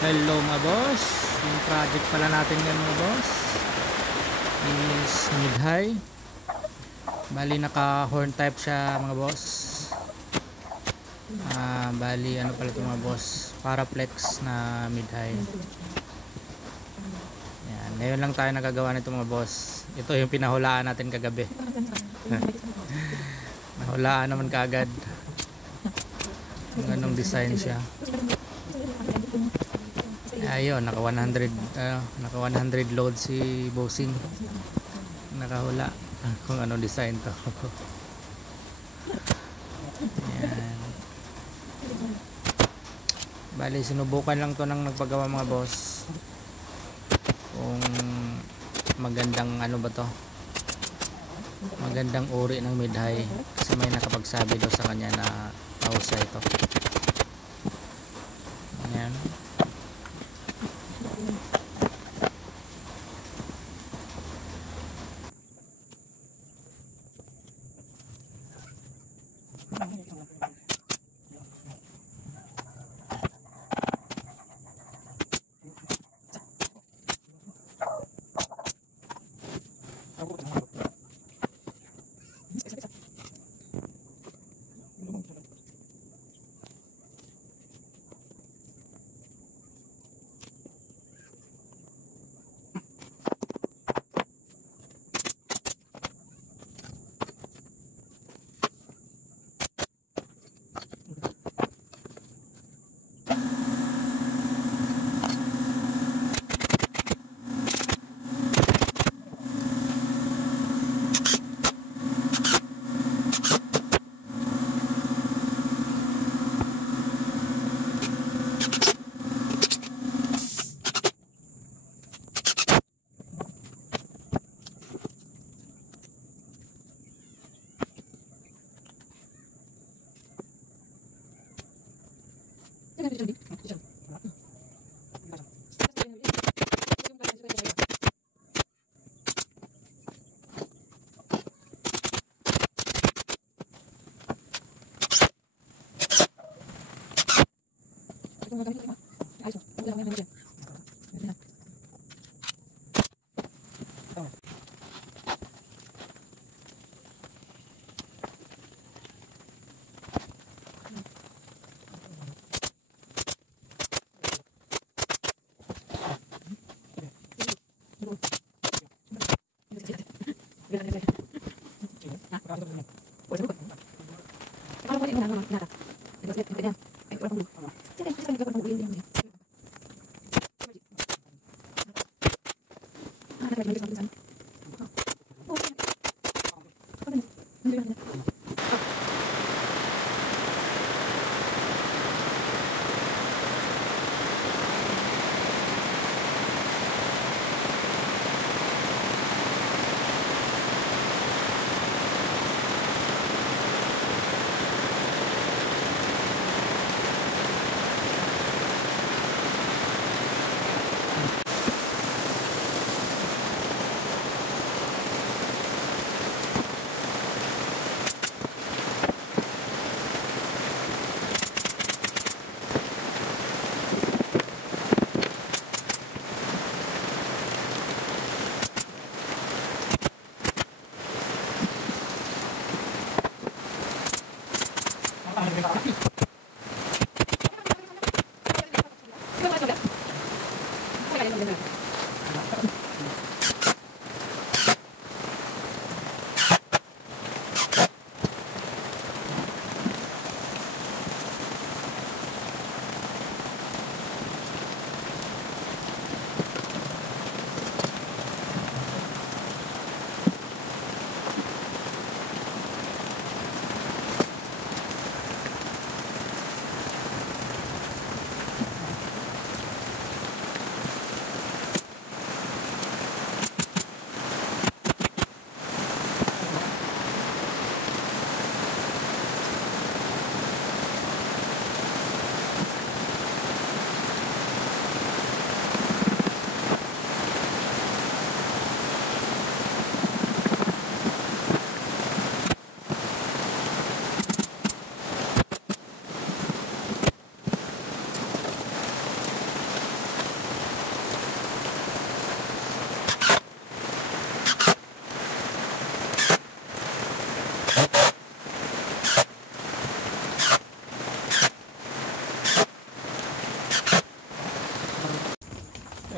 Hello mga boss, yung project pala natin ngayon mga boss is mid high. Bali naka horn type siya mga boss. Bali ano pala ito mga boss, Paraplex na mid high. Yan, ngayon lang tayo nagagawa nito mga boss. Ito yung pinahulaan natin kagabi. Nahulaan naman kaagad kung anong design siya. Ayun, naka 100 load si Bossing. Nakahula kung anong design to. Ayan. Bali sinubukan lang to ng nagpagawa mga boss. Kung magandang ano ba to? Magandang uri ng mid high kasi may nakapagsabi daw sa kanya na pausa ito. Ayan.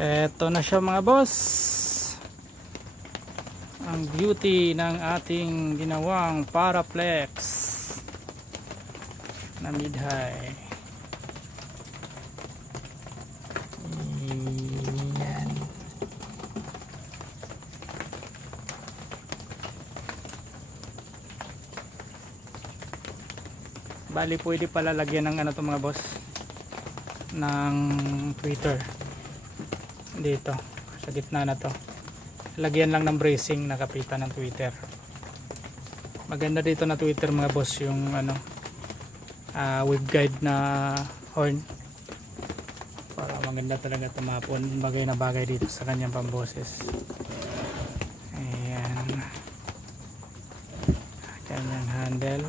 Eto na siya mga boss, ang beauty ng ating ginawang Paraflex na mid-high. Yan. Bali pwede pala lagyan ng ano to mga boss, ng tweeter dito sa gitna na to. Lagyan lang ng bracing na kapitan ng tweeter. Maganda dito na tweeter mga boss, yung ano, wave guide na horn, para maganda talaga tumapon. Bagay na bagay dito sa kanyang pamboses. Ayan, kanyang handle.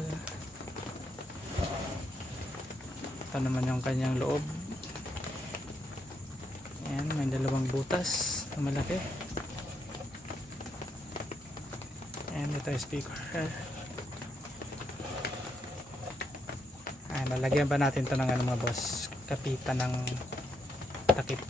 Ito naman yung kanyang loob. Ayan, may dalawang butas na malaki. Ayan, ito yung speaker. Ayan, lalagyan pa natin ito ng ano mga boss, kapitan ng takip.